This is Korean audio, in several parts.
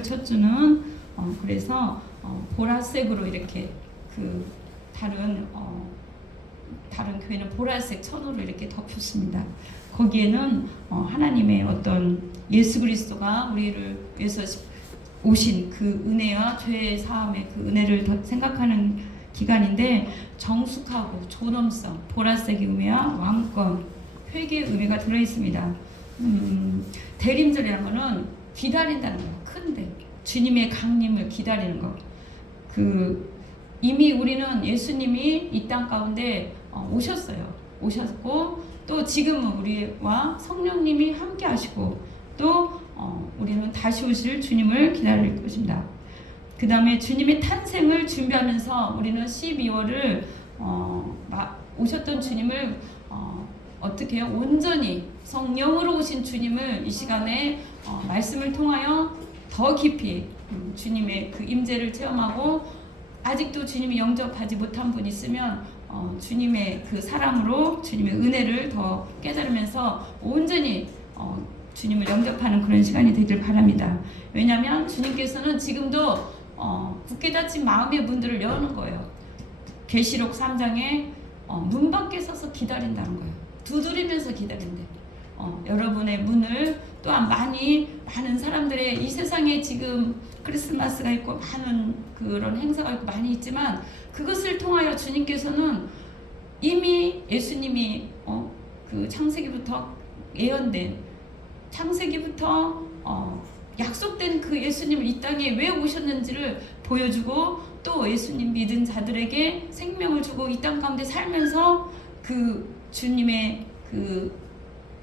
햇살을 쳐주는 어, 그래서 어, 보라색으로 이렇게 그 다른 어, 다른 교회는 보라색 천으로 이렇게 덮였습니다. 거기에는 어, 하나님의 어떤 예수 그리스도가 우리를 위해서 오신 그 은혜와 죄의 사함의 그 은혜를 더 생각하는 기간인데 정숙하고 존엄성, 보라색의 의미와 왕권, 회개의 의미가 들어 있습니다. 음, 대림절이라는 거는 기다린다는 거, 큰데 주님의 강림을 기다리는 거. 그 이미 우리는 예수님이 이 땅 가운데 어, 오셨어요. 오셨고 또 지금은 우리와 성령님이 함께 하시고 또 어, 우리는 다시 오실 주님을 기다릴 것입니다. 그 다음에 주님의 탄생을 준비하면서 우리는 12월을 어, 마, 오셨던 주님을 어, 어떻게 해요? 온전히 성령으로 오신 주님을 이 시간에 어, 말씀을 통하여 더 깊이 음, 주님의 그 임재를 체험하고 아직도 주님이 영접하지 못한 분 있으면 어, 주님의 그 사랑으로 주님의 은혜를 더 깨달으면서 온전히 어, 주님을 영접하는 그런 시간이 되길 바랍니다. 왜냐하면 주님께서는 지금도 어, 굳게 닫힌 마음의 문들을 여는 거예요. 계시록 3장에 어, 문 밖에 서서 기다린다는 거예요. 두드리면서 기다린대. 어, 여러분의 문을 또한 많이 많은 사람들의 이 세상에 지금 크리스마스가 있고 많은 그런 행사가 있고 많이 있지만 그것을 통하여 주님께서는 이미 예수님이 어, 그 창세기부터 예언된 창세기부터 어, 약속된 그 예수님을 이 땅에 왜 오셨는지를 보여주고 또 예수님 믿은 자들에게 생명을 주고 이 땅 가운데 살면서 그 주님의 그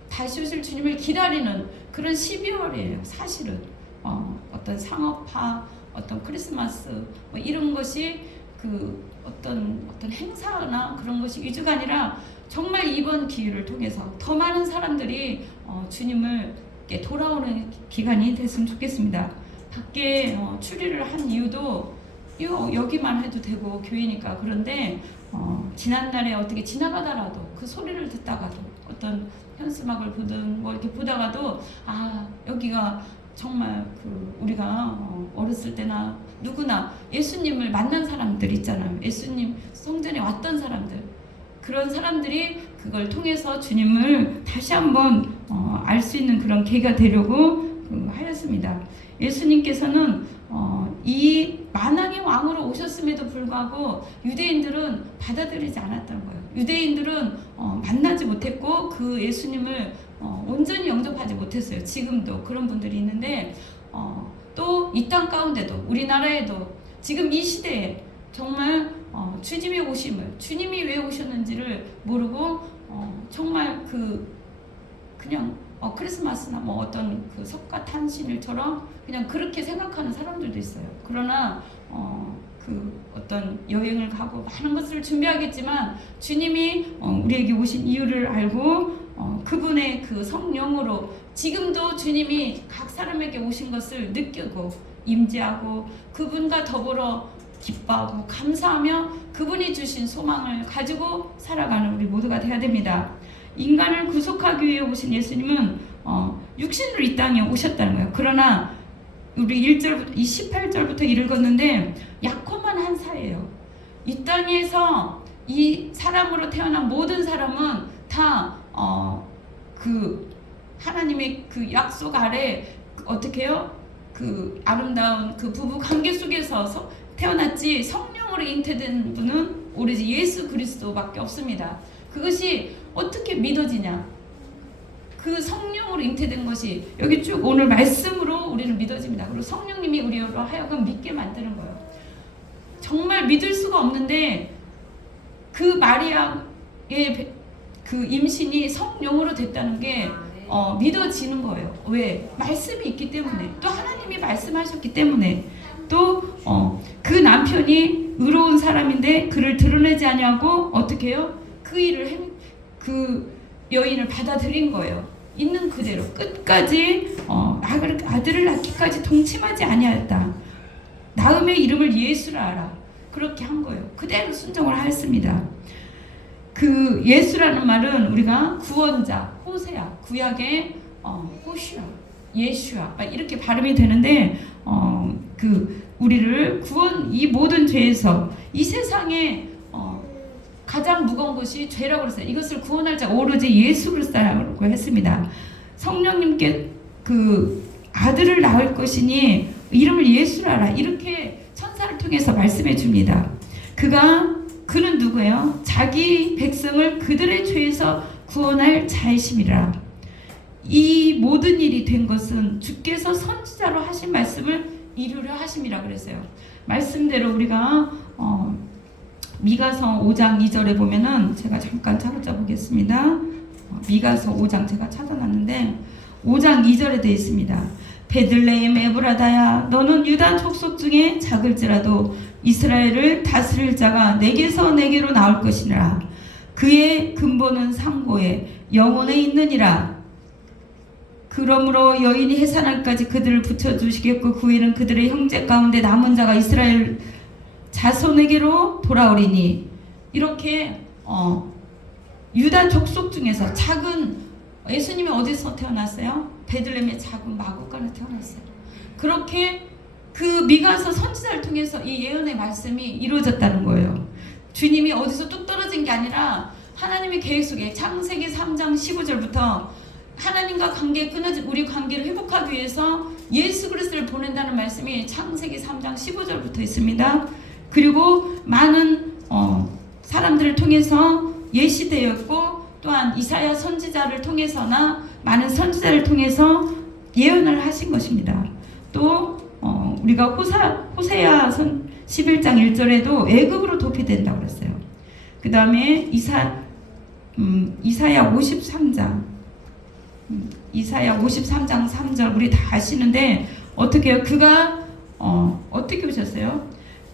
다시 오실 주님을 기다리는 그런 12월이에요. 사실은 어, 어떤 상업화, 어떤 크리스마스 뭐 이런 것이 그 어떤 어떤 행사나 그런 것이 위주가 아니라 정말 이번 기회를 통해서 더 많은 사람들이 어, 주님을 돌아오는 기간이 됐으면 좋겠습니다. 밖에 어, 추리를 한 이유도 요, 여기만 해도 되고 교회니까 그런데 어, 지난날에 어떻게 지나가다라도 그 소리를 듣다가도 어떤 현수막을 보든 뭐 이렇게 보다가도 아 여기가 정말 그 우리가 어, 어렸을 때나 누구나 예수님을 만난 사람들 있잖아요. 예수님 성전에 왔던 사람들 그런 사람들이 그걸 통해서 주님을 다시 한번 어, 알 수 있는 그런 계기가 되려고 그 하였습니다. 예수님께서는 어, 이 만왕의 왕으로 오셨음에도 불구하고 유대인들은 받아들이지 않았던 거예요. 유대인들은 어, 만나지 못했고 그 예수님을 어, 온전히 영접하지 못했어요. 지금도 그런 분들이 있는데 어, 또이 땅 가운데도 우리나라에도 지금 이 시대에 정말 어, 주님의 오심을 주님이 왜 오셨는지를 모르고 어, 정말 그 그냥 어, 크리스마스나 뭐 어떤 그 석가 탄신일처럼 그냥 그렇게 생각하는 사람들도 있어요. 그러나 어, 그 어떤 여행을 가고 많은 것을 준비하겠지만 주님이 어, 우리에게 오신 이유를 알고 어, 그분의 그 성령으로 지금도 주님이 각 사람에게 오신 것을 느끼고 임재하고 그분과 더불어 기뻐하고 감사하며 그분이 주신 소망을 가지고 살아가는 우리 모두가 되어야 됩니다. 인간을 구속하기 위해 오신 예수님은 어, 육신으로 이 땅에 오셨다는 거예요. 그러나 우리 1절부터 28절부터 읽었는데 약혼만 한 사예요. 이 땅에서 이 사람으로 태어난 모든 사람은 다어그 하나님의 그 약속 아래 어떻게 해요? 그 아름다운 그 부부 관계 속에서 서, 태어났지 성령으로 잉태된 분은 오로지 예수 그리스도밖에 없습니다. 그것이 어떻게 믿어지냐? 그 성령으로 잉태된 것이 여기 쭉 오늘 말씀으로 우리는 믿어집니다. 그리고 성령님이 우리로 하여금 믿게 만드는 거예요. 정말 믿을 수가 없는데 그 마리아의 그 임신이 성령으로 됐다는 게 어, 믿어지는 거예요. 왜? 말씀이 있기 때문에 또 하나님이 말씀하셨기 때문에 또 어, 그 남편이 의로운 사람인데 그를 드러내지 아니하고 어떻게 해요? 그 일을 행, 그 여인을 받아들인 거예요. 있는 그대로 끝까지 어, 아들, 아들을 낳기까지 동침하지 아니하였다. 나음의 이름을 예수라 하라. 그렇게 한 거예요. 그대로 순종을 하였습니다. 그 예수라는 말은 우리가 구원자, 호세아, 구약의 어, 호슈아, 예슈아 이렇게 발음이 되는데 어, 그 우리를 구원 이 모든 죄에서 이 세상에 어, 가장 무거운 것이 죄라고 그랬어요. 이것을 구원할 자 오로지 예수 그리스도라고 했습니다. 성령님께 그 아들을 낳을 것이니 이름을 예수라라 이렇게 천사를 통해서 말씀해 줍니다. 그가 그는 누구예요? 자기 백성을 그들의 죄에서 구원할 자이심이라. 이 모든 일이 된 것은 주께서 선지자로 하신 말씀을 이루려 하심이라 그랬어요. 말씀대로 우리가 어, 미가서 5장 2절에 보면은 제가 잠깐 찾아보겠습니다. 어, 미가서 5장 제가 찾아놨는데 5장 2절에 되어 있습니다. 베들레헴 에브라다야 너는 유다 족속 중에 작을지라도 이스라엘을 다스릴 자가 내게서 내게로 나올 것이니라 그의 근본은 상고에 영원에 있느니라 그러므로 여인이 해산할까지 그들을 붙여주시겠고 그 후에는 그들의 형제 가운데 남은 자가 이스라엘 자손에게로 돌아오리니 이렇게 어, 유다 족속 중에서 작은 예수님이 어디서 태어났어요? 베들레헴의 작은 마구간에 태어났어요. 그렇게 그 미가서 선지자를 통해서 이 예언의 말씀이 이루어졌다는 거예요. 주님이 어디서 뚝 떨어진 게 아니라 하나님의 계획 속에 창세기 3장 15절부터 하나님과 관계 끊어진 우리 관계를 회복하기 위해서 예수 그리스도를 보낸다는 말씀이 창세기 3장 15절부터 있습니다. 그리고 많은 어, 사람들을 통해서 예시되었고 또한 이사야 선지자를 통해서나 많은 선지자를 통해서 예언을 하신 것입니다. 또 어, 우리가 호사, 호세야 선 11장 1절에도 애굽으로 도피된다고 그랬어요. 그 다음에 이사 음, 이사야 53장 음, 이사야 53장 3절 우리 다 아시는데 어떻게? 그가 어, 어떻게 오셨어요?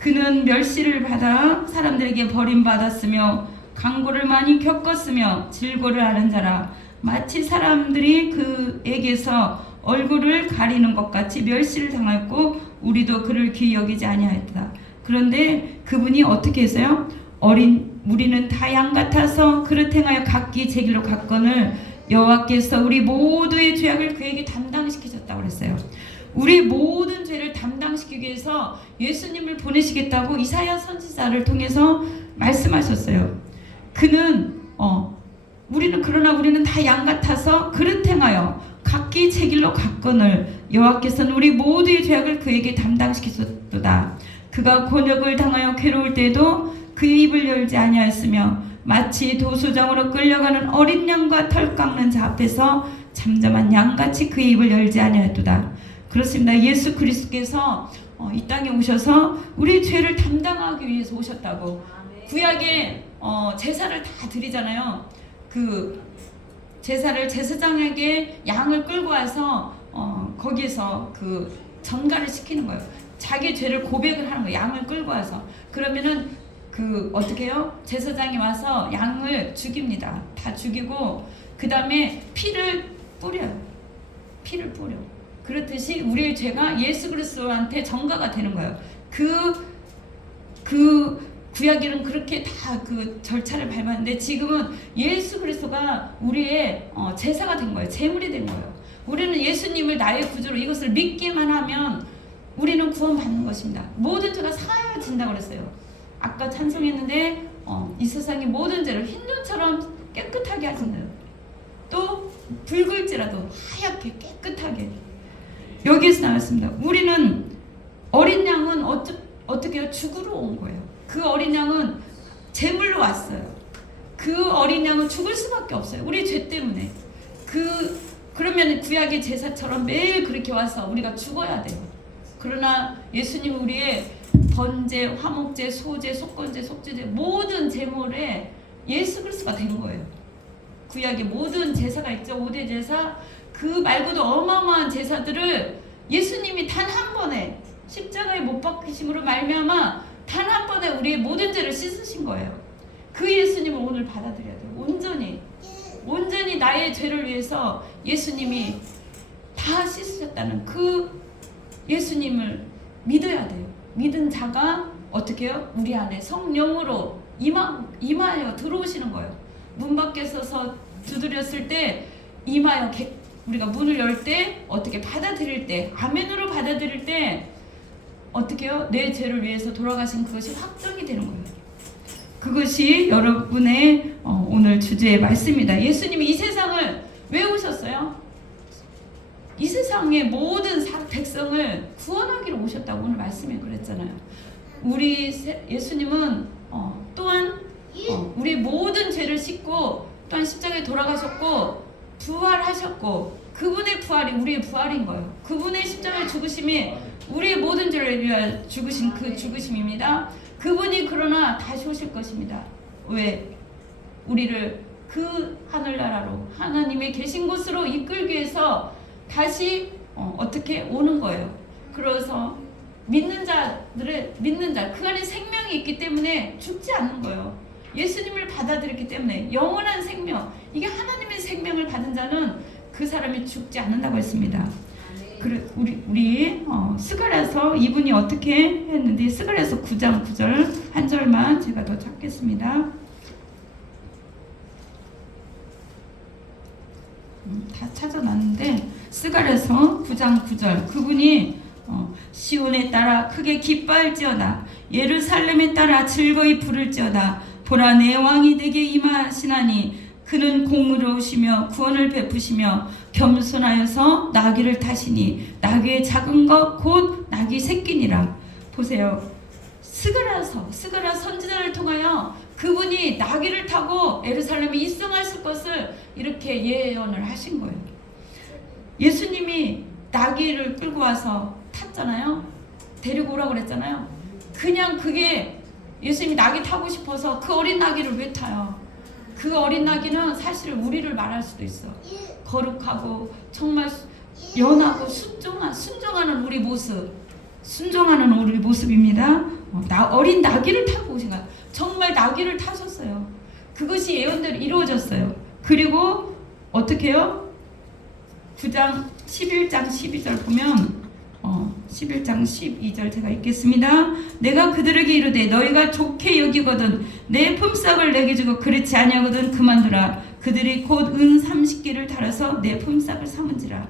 그는 멸시를 받아 사람들에게 버림받았으며 강고를 많이 겪었으며 질고를 하는 자라 마치 사람들이 그에게서 얼굴을 가리는 것 같이 멸시를 당했고 우리도 그를 귀히 여기지 아니하였다. 그런데 그분이 어떻게 했어요? 어린 우리는 다 양 같아서 그릇 행하여 각기 제 길로 갔건을 여호와께서 우리 모두의 죄악을 그에게 담당시키셨다고 그랬어요. 우리 모든 죄를 담 당시키기 위해서 예수님을 보내시겠다고 이사야 선지자를 통해서 말씀하셨어요. 그는 어 우리는 그러나 우리는 다 양 같아서 그릇 행하여 각기 제 길로 갔거늘 여호와께서는 우리 모두의 죄악을 그에게 담당시키셨도다. 그가 곤욕을 당하여 괴로울 때도 그의 입을 열지 아니하였으며 마치 도수장으로 끌려가는 어린 양과 털 깎는 자 앞에서 잠잠한 양같이 그의 입을 열지 아니하였도다. 그렇습니다. 예수 그리스도께서 어, 이 땅에 오셔서 우리의 죄를 담당하기 위해서 오셨다고. 구약에 어, 제사를 다 드리잖아요. 그 제사를 제사장에게 양을 끌고 와서 어, 거기에서 그 전가를 시키는 거예요. 자기 죄를 고백을 하는 거예요. 양을 끌고 와서 그러면은 그 어떻게 해요? 제사장이 와서 양을 죽입니다. 다 죽이고 그 다음에 피를 뿌려요. 피를 뿌려. 그렇듯이 우리의 죄가 예수 그리스도한테 전가가 되는 거예요. 그, 그 구약에는 그렇게 다 그 절차를 밟았는데 지금은 예수 그리스도가 우리의 어, 제사가 된 거예요. 제물이 된 거예요. 우리는 예수님을 나의 구주로 이것을 믿기만 하면 우리는 구원받는 것입니다. 모든 죄가 사하여진다고 그랬어요. 아까 찬송했는데 어, 이 세상의 모든 죄를 흰 눈처럼 깨끗하게 하신대요. 또 붉을지라도 하얗게 깨끗하게 여기에서 나왔습니다. 우리는 어린 양은 어쩌, 어떻게? 죽으러 온 거예요. 그 어린 양은 제물로 왔어요. 그 어린 양은 죽을 수밖에 없어요. 우리 죄 때문에. 그 그러면 구약의 제사처럼 매일 그렇게 와서 우리가 죽어야 돼요. 그러나 예수님 우리의 번제, 화목제, 소제, 속건제, 속죄제 모든 제물에 예수 그리스도가 된 거예요. 구약의 모든 제사가 있죠. 5대 제사 그 말고도 어마어마한 제사들을 예수님이 단 한 번에 십자가에 못 박히심으로 말미암아 단 한 번에 우리의 모든 죄를 씻으신 거예요. 그 예수님을 오늘 받아들여야 돼요. 온전히 온전히 나의 죄를 위해서 예수님이 다 씻으셨다는 그 예수님을 믿어야 돼요. 믿은 자가 어떻게 해요? 우리 안에 성령으로 임하, 임하여 들어오시는 거예요. 문 밖에 서서 두드렸을 때 임하여 개, 우리가 문을 열 때 어떻게 받아들일 때 아멘으로 받아들일 때 어떻게 해요? 내 죄를 위해서 돌아가신 그것이 확정이 되는 거예요. 그것이 여러분의 어, 오늘 주제의 말씀입니다. 예수님이 이 세상을 왜 오셨어요? 이 세상의 모든 사- 백성을 구원하기로 오셨다고 오늘 말씀에 그랬잖아요. 우리 세- 예수님은 어, 또한 어, 우리 모든 죄를 씻고 또한 십자가에 돌아가셨고 부활하셨고 그분의 부활이 우리의 부활인 거예요. 그분의 십자가의 죽으심이 우리의 모든 죄를 위하여 죽으신 그 죽으심입니다. 그분이 그러나 다시 오실 것입니다. 왜? 우리를 그 하늘나라로 하나님의 계신 곳으로 이끌기 위해서 다시 어, 어떻게 오는 거예요. 그래서 믿는 자들을 믿는 자, 그 안에 생명이 있기 때문에 죽지 않는 거예요. 예수님을 받아들였기 때문에 영원한 생명, 이게 하나님의 생명을 받은 자는 그 사람이 죽지 않는다고 했습니다. 그래 우리 우리 어, 스가랴서 이분이 어떻게 했는데 스가랴서 9장 9절 한 절만 제가 더 찾겠습니다. 음, 다 찾아놨는데 스가랴서 9장 9절 그분이 어, 시온에 따라 크게 기뻐할지어다 예루살렘에 따라 즐거이 부를지어다 보라 내 왕이 되게 임하시나니 그는 공의로우시며 구원을 베푸시며 겸손하여서 나귀를 타시니 나귀의 작은 것 곧 나귀 새끼니라 보세요 스가라서 스가라 선지자를 통하여 그분이 나귀를 타고 에루살렘에 입성하실 것을 이렇게 예언을 하신 거예요. 예수님이 나귀를 끌고 와서 탔잖아요. 데리고 오라고 그랬잖아요. 그냥 그게 예수님이 나귀 타고 싶어서 그 어린 나귀를 왜 타요? 그 어린 나귀는 사실 우리를 말할 수도 있어. 거룩하고 정말 연하고 순종한 순종하는 우리 모습, 순종하는 우리 모습입니다. 어, 나 어린 나귀를 타고 오신 거야. 정말 나귀를 타셨어요. 그것이 예언대로 이루어졌어요. 그리고 어떻게요? 9장 11장 12절 보면 어, 11장 12절 제가 읽겠습니다. 내가 그들에게 이르되 너희가 좋게 여기거든 내 품삯을 내게 주고 그렇지 아니하거든 그만두라. 그들이 곧 은 30개를 달아서 내 품삯을 삼은지라.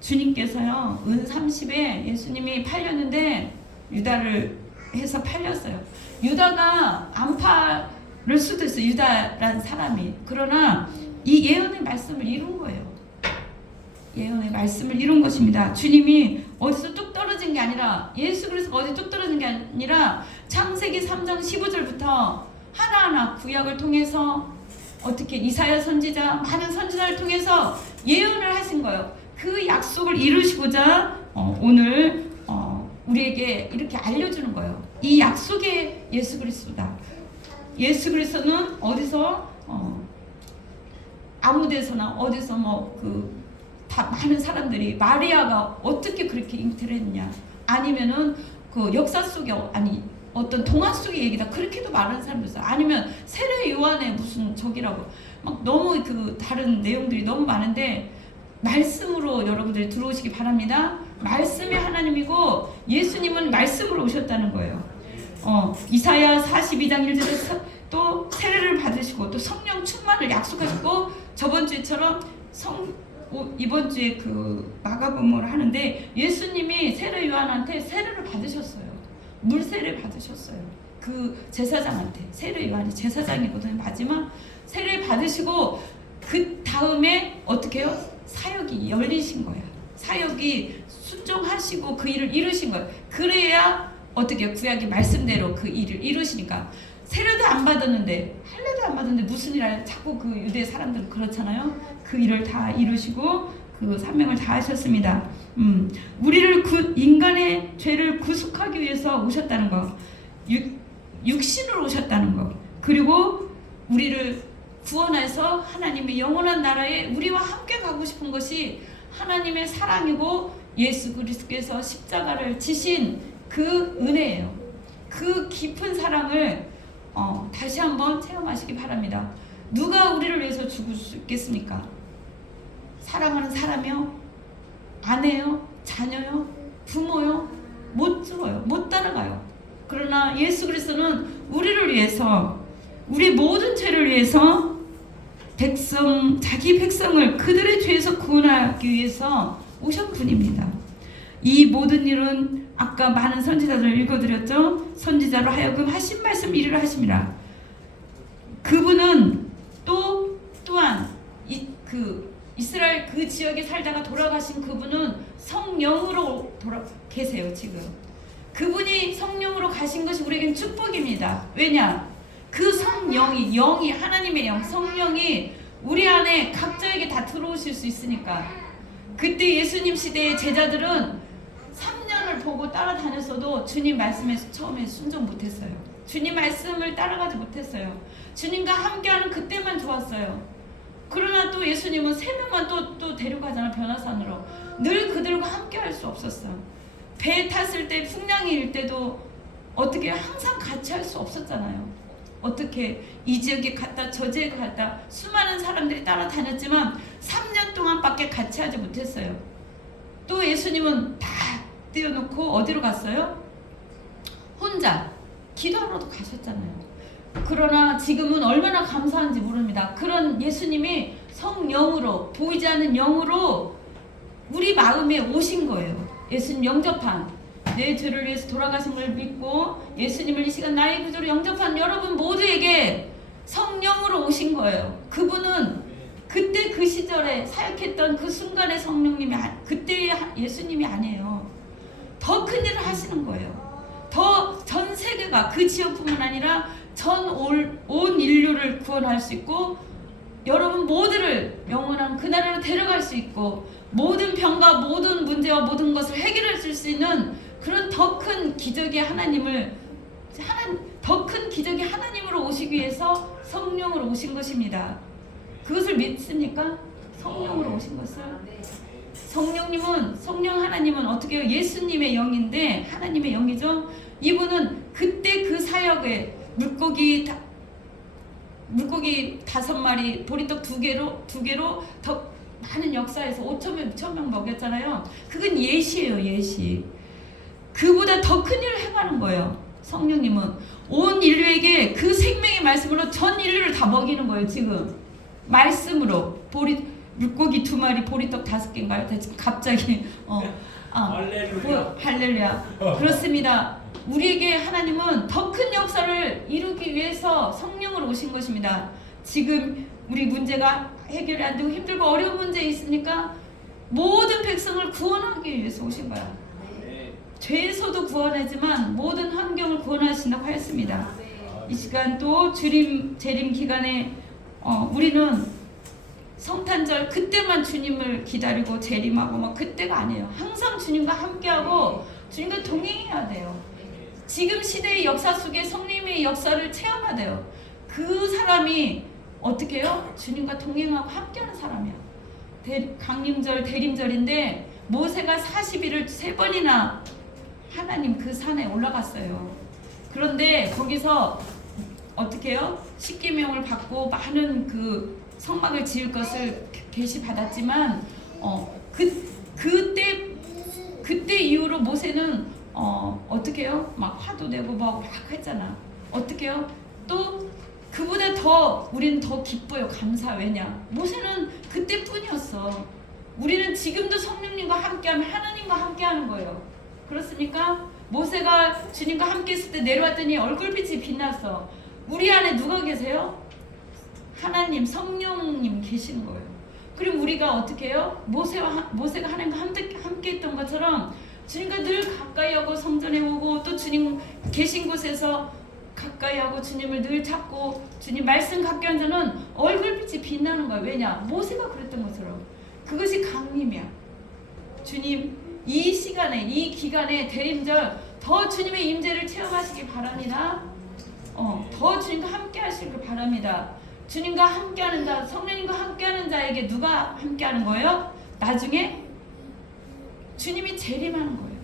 주님께서요 은 30에 예수님이 팔렸는데 유다를 해서 팔렸어요. 유다가 안 팔을 수도 있어요. 유다라는 사람이. 그러나 이 예언의 말씀을 이룬 거예요. 예언의 말씀을 이룬 것입니다. 주님이 어디서 뚝 떨어진 게 아니라 예수 그리스도가 어디 뚝 떨어진 게 아니라 창세기 3장 15절부터 하나하나 구약을 통해서 어떻게 이사야 선지자 많은 선지자를 통해서 예언을 하신 거예요. 그 약속을 이루시고자 어, 오늘 어, 우리에게 이렇게 알려주는 거예요. 이 약속의 예수 그리스도다. 예수 그리스도는 어디서 어, 아무 데서나 어디서 뭐그 다 많은 사람들이 마리아가 어떻게 그렇게 잉태를 했냐. 아니면은 그 역사 속에 어- 아니 어떤 동화 속의 얘기다. 그렇게도 말하는 사람도 있어요. 아니면 세례 요한의 무슨 저기라고. 막 너무 그 다른 내용들이 너무 많은데 말씀으로 여러분들이 들어오시기 바랍니다. 말씀이 하나님이고 예수님은 말씀으로 오셨다는 거예요. 어 이사야 42장 1절에서 또 세례를 받으시고 또 성령 충만을 약속하시고 저번 주처럼 성 오- 이번 주에 그 마가복음을 하는데 예수님이 세례 요한한테 세례를 받으셨어요. 물 세례 받으셨어요. 그 제사장한테 세례 요한이 제사장이거든요. 마지막 세례 받으시고 그 다음에 어떻게 해요? 사역이 열리신 거야. 사역이 순종하시고 그 일을 이루신 거예요. 그래야 어떻게 구약의 말씀대로 그 일을 이루시니까 세례도 안 받았는데 할례도 안 받았는데 무슨 일을 자꾸 그 유대 사람들은 그렇잖아요. 그 일을 다 이루시고 그 사명을 다 하셨습니다. 음, 우리를 그 인간의 죄를 구속하기 위해서 오셨다는 거, 육, 육신으로 오셨다는 거, 그리고 우리를 구원해서 하나님의 영원한 나라에 우리와 함께 가고 싶은 것이 하나님의 사랑이고 예수 그리스도께서 십자가를 지신 그 은혜예요. 그 깊은 사랑을 어, 다시 한번 체험하시기 바랍니다. 누가 우리를 위해서 죽을 수 있겠습니까? 사랑하는 사람이요? 아내요? 자녀요? 부모요? 못 죽어요. 못 따라가요. 그러나 예수 그리스도는 우리를 위해서 우리 모든 죄를 위해서 백성 자기 백성을 그들의 죄에서 구원하기 위해서 오신 분입니다. 이 모든 일은 아까 많은 선지자들을 읽어드렸죠. 선지자로 하여금 하신 말씀 이르라 하심이라. 그분은 또 또한 이, 그 이스라엘 그 지역에 살다가 돌아가신 그분은 성령으로 돌아 계세요 지금. 그분이 성령으로 가신 것이 우리에겐 축복입니다. 왜냐? 그 성령이 영이 하나님의 영 성령이 우리 안에 각자에게 다 들어오실 수 있으니까 그때 예수님 시대의 제자들은 3년을 보고 따라다녔어도 주님 말씀에 처음에 순종 못했어요. 주님 말씀을 따라가지 못했어요. 주님과 함께하는 그때만 좋았어요. 그러나 또 예수님은 세 명만 또, 또 데려가잖아 변화산으로 늘 그들과 함께 할 수 없었어. 배 탔을 때 풍랑일 때도 어떻게 항상 같이 할 수 없었잖아요. 어떻게 이 지역에 갔다 저 지역에 갔다 수많은 사람들이 따라다녔지만 3년 동안밖에 같이 하지 못했어요. 또 예수님은 다 떼어놓고 어디로 갔어요? 혼자 기도하러도 가셨잖아요. 그러나 지금은 얼마나 감사한지 모릅니다. 그런 예수님이 성령으로 보이지 않는 영으로 우리 마음에 오신 거예요. 예수님 영접한 내 죄를 위해서 돌아가신 걸 믿고 예수님을 이 시간 나의 구주로 영접한 여러분 모두에게 성령으로 오신 거예요. 그분은 그때 그 시절에 사역했던 그 순간의 성령님이 아- 그때의 하- 예수님이 아니에요. 더 큰 일을 하시는 거예요. 더 전 세계가 그 지역뿐만 아니라 전 온 인류를 구원할 수 있고 여러분 모두를 영원한 그 나라로 데려갈 수 있고 모든 병과 모든 문제와 모든 것을 해결해 줄수 있는 그런 더 큰 기적의 하나님을 하나 더큰 기적의 하나님으로 오시기 위해서 성령으로 오신 것입니다. 그것을 믿습니까? 성령으로 오신 것을 성령님은 성령 하나님은 어떻게 해요? 예수님의 영인데 하나님의 영이죠. 이분은 그때 그 사역에 물고기 다, 물고기 다섯 마리 보리떡 두 개로 두 개로 더 많은 역사에서 5천 명, 6천 명 먹였잖아요. 그건 예시예요, 예시. 그보다 더 큰 일을 행하는 거예요. 성령님은 온 인류에게 그 생명의 말씀으로 전 인류를 다 먹이는 거예요. 지금 말씀으로 보리 물고기 두 마리 보리떡 다섯 개인가요? 대체 갑자기 어 아, 할렐루야. 뭐, 할렐루야. 그렇습니다. 우리에게 하나님은 더 큰 역사를 이루기 위해서 성령으로 오신 것입니다. 지금 우리 문제가 해결이 안 되고 힘들고 어려운 문제 있으니까 모든 백성을 구원하기 위해서 오신 거야. 네. 죄에서도 구원하지만 모든 환경을 구원하신다고 하였습니다. 이 시간 또 주림 재림 기간에 어, 우리는 성탄절 그때만 주님을 기다리고 재림하고 막 그때가 아니에요. 항상 주님과 함께하고 주님과 동행해야 돼요. 지금 시대의 역사 속에 성령의 역사를 체험해야 돼요. 그 사람이 어떻게 해요? 주님과 동행하고 함께하는 사람이야. 대, 강림절, 대림절인데 모세가 40일을 세 번이나 하나님 그 산에 올라갔어요. 그런데 거기서 어떻게 해요? 십계명을 받고 많은 그 성막을 지을 것을 계시 받았지만 어 그 그때 그때 이후로 모세는 어 어떻게 해요? 막 화도 내고 막, 막 했잖아. 어떻게 해요? 또 그보다 더 우리는 더 기뻐요. 감사 왜냐? 모세는 그때뿐이었어. 우리는 지금도 성령님과 함께하면 하나님과 함께하는 거예요. 그렇습니까? 모세가 주님과 함께 있을 때 내려왔더니 얼굴빛이 빛났어. 우리 안에 누가 계세요? 하나님, 성령님 계시는 거예요. 그럼 우리가 어떻게 해요? 모세와 하- 모세가 하나님과 함께, 함께 했던 것처럼 주님과 늘 가까이 하고 성전에 오고 또 주님 계신 곳에서 가까이 하고 주님을 늘 찾고 주님 말씀 갖게 한 자는 얼굴빛이 빛나는 거예요. 왜냐? 모세가 그랬던 것처럼 그것이 강림이야. 주님 이 시간에 이 기간에 대림절 더 주님의 임재를 체험하시기 바랍니다. 어, 더 주님과 함께 하시길 바랍니다. 주님과 함께하는 자, 성령님과 함께하는 자에게 누가 함께하는 거예요? 나중에 주님이 재림하는 거예요.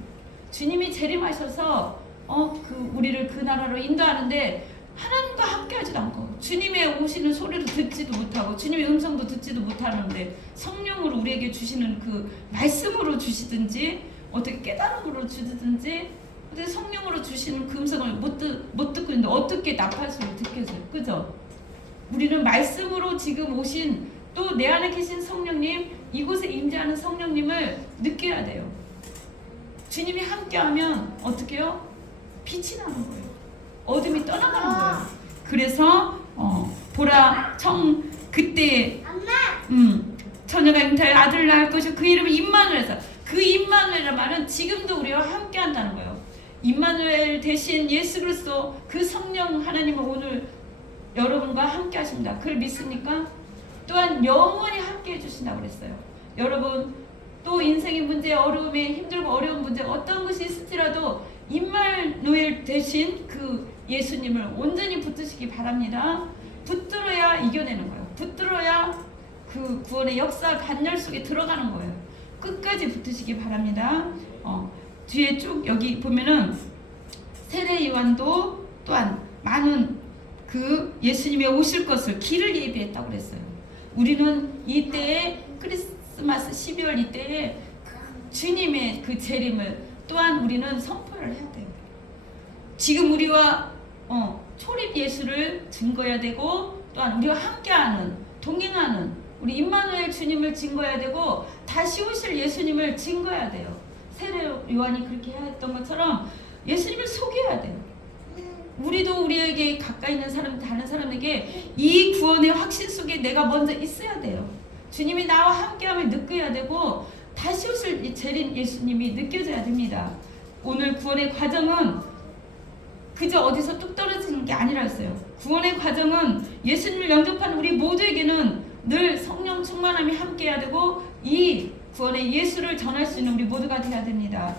주님이 재림하셔서 어, 그 우리를 그 나라로 인도하는데 하나님과 함께 하지도 않고 주님의 오시는 소리를 듣지도 못하고 주님의 음성도 듣지도 못하는데 성령으로 우리에게 주시는 그 말씀으로 주시든지 어떻게 깨달음으로 주든지 어떻게 성령으로 주시는 그 음성을 못, 듣, 못 듣고 있는데 어떻게 나팔 소리를 듣겠어요 그죠? 우리는 말씀으로 지금 오신 또 내 안에 계신 성령님 이곳에 임재하는 성령님을 느껴야 돼요 주님이 함께하면 어떻게요? 빛이 나는 거예요. 어둠이 떠나가는 거예요. 그래서 어, 보라 청 그때 음, 처녀가 잉타에 아들을 낳을 것이고 그 이름은 임마누엘에서 그 임마누엘이라는 말은 지금도 우리와 함께 한다는 거예요. 임마누엘 대신 예수 그리스도 그 성령 하나님은 오늘 여러분과 함께 하십니다. 그걸 믿습니까? 또한 영원히 함께 해주신다고 그랬어요. 여러분 또 인생의 문제, 어려움에 힘들고 어려운 문제 어떤 것이 있을지라도 임마누엘 대신 그 예수님을 온전히 붙드시기 바랍니다. 붙들어야 이겨내는 거예요. 붙들어야 그 구원의 역사 반열 속에 들어가는 거예요. 끝까지 붙으시기 바랍니다. 어, 뒤에 쭉 여기 보면은 세례 요한도 또한 많은 그 예수님의 오실 것을 길을 예비했다고 그랬어요. 우리는 이때에 크리스 마스 12월 이때에 주님의 그 재림을 또한 우리는 선포를 해야 돼요. 지금 우리와 어, 초립 예수를 증거해야 되고 또한 우리와 함께하는 동행하는 우리 임마누엘 주님을 증거해야 되고 다시 오실 예수님을 증거해야 돼요. 세례 요한이 그렇게 했던 것처럼 예수님을 소개해야 돼요. 우리도 우리에게 가까이 있는 사람, 다른 사람에게 이 구원의 확신 속에 내가 먼저 있어야 돼요. 주님이 나와 함께함을 느껴야 되고 다시 오실 이 재림 예수님이 느껴져야 됩니다. 오늘 구원의 과정은 그저 어디서 뚝 떨어지는 게 아니라 했어요. 구원의 과정은 예수님을 영접한 우리 모두에게는 늘 성령 충만함이 함께해야 되고 이 구원의 예수를 전할 수 있는 우리 모두가 되어야 됩니다.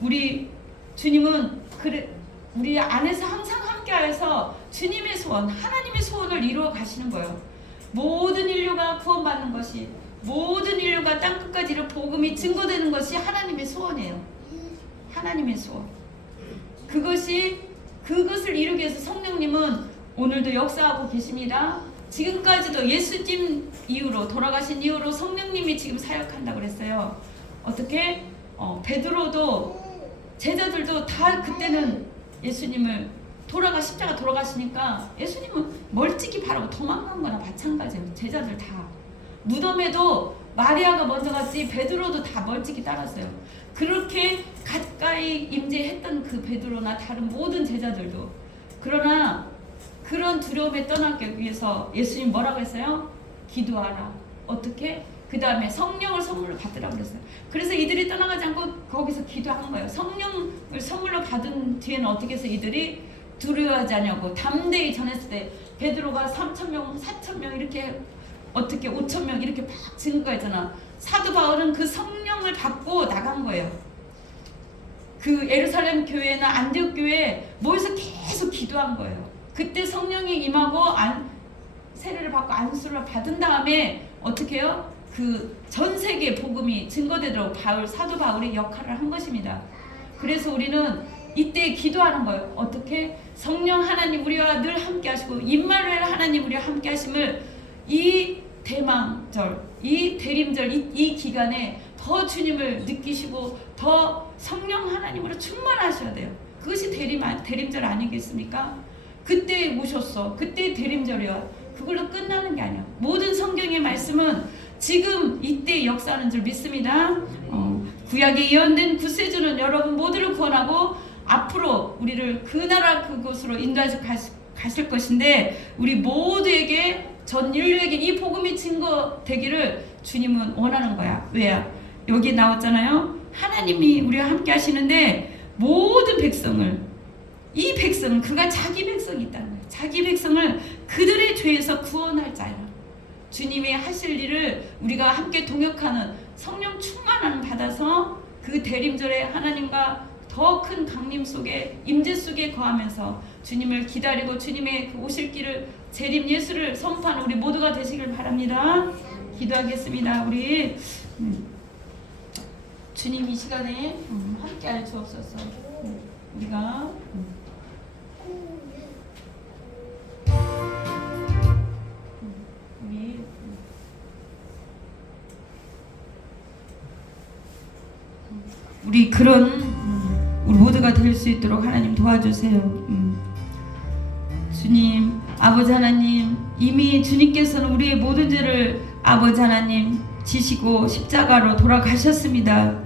우리 주님은 그래 우리 안에서 항상 함께하여서 주님의 소원, 하나님의 소원을 이루어 가시는 거예요. 모든 인류가 구원받는 것이 모든 인류가 땅 끝까지 이 복음이 증거되는 것이 하나님의 소원이에요. 하나님의 소원. 그것이 그것을 이루기 위해서 성령님은 오늘도 역사하고 계십니다. 지금까지도 예수님 이후로 돌아가신 이후로 성령님이 지금 사역한다고 그랬어요. 어떻게? 어, 베드로도 제자들도 다 그때는 예수님을 돌아가 십자가 돌아가시니까 예수님은 멀찍이 바라고 도망간 거나 마찬가지예요. 제자들 다. 무덤에도 마리아가 먼저 갔지 베드로도 다 멀찍이 따랐어요. 그렇게 가까이 임재했던 그 베드로나 다른 모든 제자들도 그러나 그런 두려움에 떠나기 위해서 예수님 뭐라고 했어요? 기도하라. 어떻게? 그 다음에 성령을 선물로 받으라고 그랬어요. 그래서 이들이 떠나가지 않고 거기서 기도한 거예요. 성령을 선물로 받은 뒤에는 어떻게 해서 이들이 두려워하지 않냐고 담대히 전했을 때 베드로가 3천 명, 4천 명 이렇게 어떻게 5천 명 이렇게 막 증거했잖아. 사도 바울은 그 성령을 받고 나간 거예요. 그 예루살렘 교회나 안디옥 교회에 모여서 계속 기도한 거예요. 그때 성령이 임하고 안, 세례를 받고 안수를 받은 다음에 어떻게 해요? 그 전 세계 복음이 증거되도록 바울 사도 바울이 역할을 한 것입니다. 그래서 우리는 이때 기도하는 거예요. 어떻게 성령 하나님 우리와 늘 함께 하시고 임마누엘 하나님 우리와 함께 하심을 이 대망절, 이 대림절 이, 이 기간에 더 주님을 느끼시고 더 성령 하나님으로 충만하셔야 돼요. 그것이 대림 대림절 아니겠습니까? 그때 오셨어. 그때 대림절이야. 그걸로 끝나는 게 아니야. 모든 성경의 말씀은 지금 이때 역사하는 줄 믿습니다. 어, 구약에 예언된 구세주는 여러분 모두를 구원하고 앞으로 우리를 그 나라 그곳으로 인도하실 가실 것인데 우리 모두에게 전 인류에게 이 복음이 증거되기를 주님은 원하는 거야. 왜야? 여기 나왔잖아요. 하나님이 우리와 함께 하시는데 모든 백성을 이 백성은 그가 자기 백성이 있다는 거예요. 자기 백성을 그들의 죄에서 구원할 자야. 주님이 하실 일을 우리가 함께 동역하는 성령 충만함 받아서 그 대림절에 하나님과 더 큰 강림 속에 임재 속에 거하면서 주님을 기다리고 주님의 그 오실 길을 재림 예수를 선포하는 우리 모두가 되시길 바랍니다. 기도하겠습니다. 우리 음, 주님 이 시간에 음, 함께할 주옵소서. 음, 우리가 음, 우리 그런 음, 우리 모두가 될 수 있도록 하나님 도와주세요. 음. 주님, 아버지 하나님, 이미 주님께서는 우리의 모든 죄를 아버지 하나님 지시고 십자가로 돌아가셨습니다.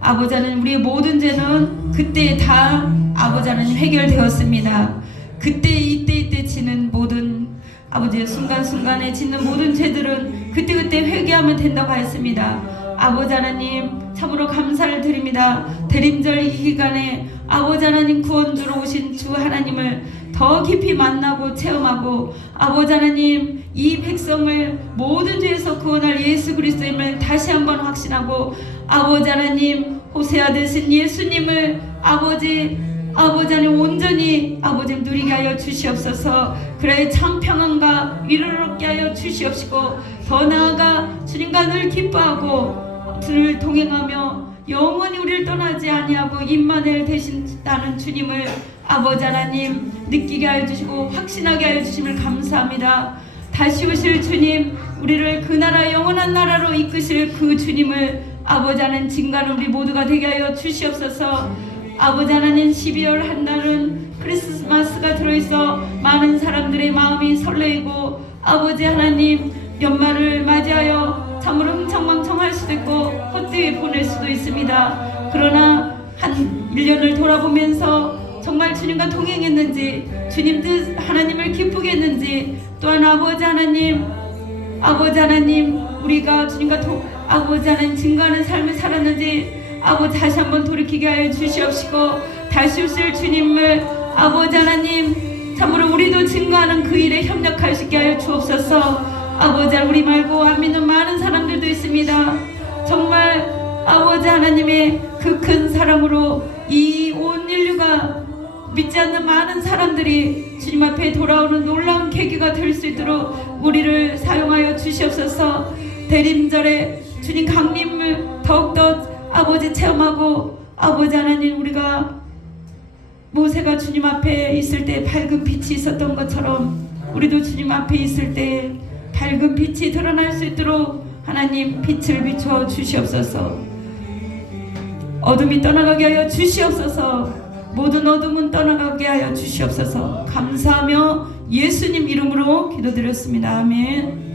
아버지 하나님 우리의 모든 죄는 그때 다 아버지 하나님 해결되었습니다. 그때 이때 이때 지는 모든 아버지의 순간순간에 짓는 모든 죄들은 그때그때 회개하면 된다고 하였습니다. 아버지 하나님 참으로 감사를 드립니다. 대림절 이 기간에 아버지 하나님 구원주로 오신 주 하나님을 더 깊이 만나고 체험하고 아버지 하나님 이 백성을 모든 죄에서 구원할 예수 그리스도임을 다시 한번 확신하고 아버지 하나님 호세아 되신 예수님을 아버지 아버지 하나님 온전히 아버지 누리게 하여 주시옵소서 그의 참 평안과 위로를 얻게 하여 주시옵시고 더 나아가 주님과 늘 기뻐하고 늘 동행하며 영원히 우리를 떠나지 아니하고 임마누엘 되신다는 주님을 아버지 하나님 느끼게 하여 주시고 확신하게 하여 주심을 감사합니다. 다시 오실 주님 우리를 그 나라 영원한 나라로 이끄실 그 주님을 아버지 하나님 증가는 우리 모두가 되게 하여 주시옵소서 아버지 하나님 12월 한 달은 크리스마스가 들어있어 많은 사람들의 마음이 설레이고 아버지 하나님 연말을 맞이하여 참으로 흥청망청할 수도 있고 헛되이 보낼 수도 있습니다. 그러나 한 1년을 돌아보면서 정말 주님과 동행했는지 주님 뜻 하나님을 기쁘게 했는지 또한 아버지 하나님 아버지 하나님 우리가 주님과 도, 아버지 하나님 증거하는 삶을 살았는지 아버지 다시 한번 돌이키게 하여 주시옵시고 다시 오실 주님을 아버지 하나님 참으로 우리도 증거하는 그 일에 협력할 수 있게 하여 주옵소서 아버지 우리 말고 안 믿는 많은 사람들도 있습니다. 정말 아버지 하나님의 그 큰 사랑으로 이 온 인류가 믿지 않는 많은 사람들이 주님 앞에 돌아오는 놀라운 계기가 될 수 있도록 우리를 사용하여 주시옵소서. 대림절에 주님 강림을 더욱더 아버지 체험하고 아버지 하나님 우리가 모세가 주님 앞에 있을 때 밝은 빛이 있었던 것처럼 우리도 주님 앞에 있을 때 밝은 빛이 드러날 수 있도록 하나님 빛을 비춰 주시옵소서. 어둠이 떠나가게 하여 주시옵소서. 모든 어둠은 떠나가게 하여 주시옵소서. 감사하며 예수님 이름으로 기도드렸습니다. 아멘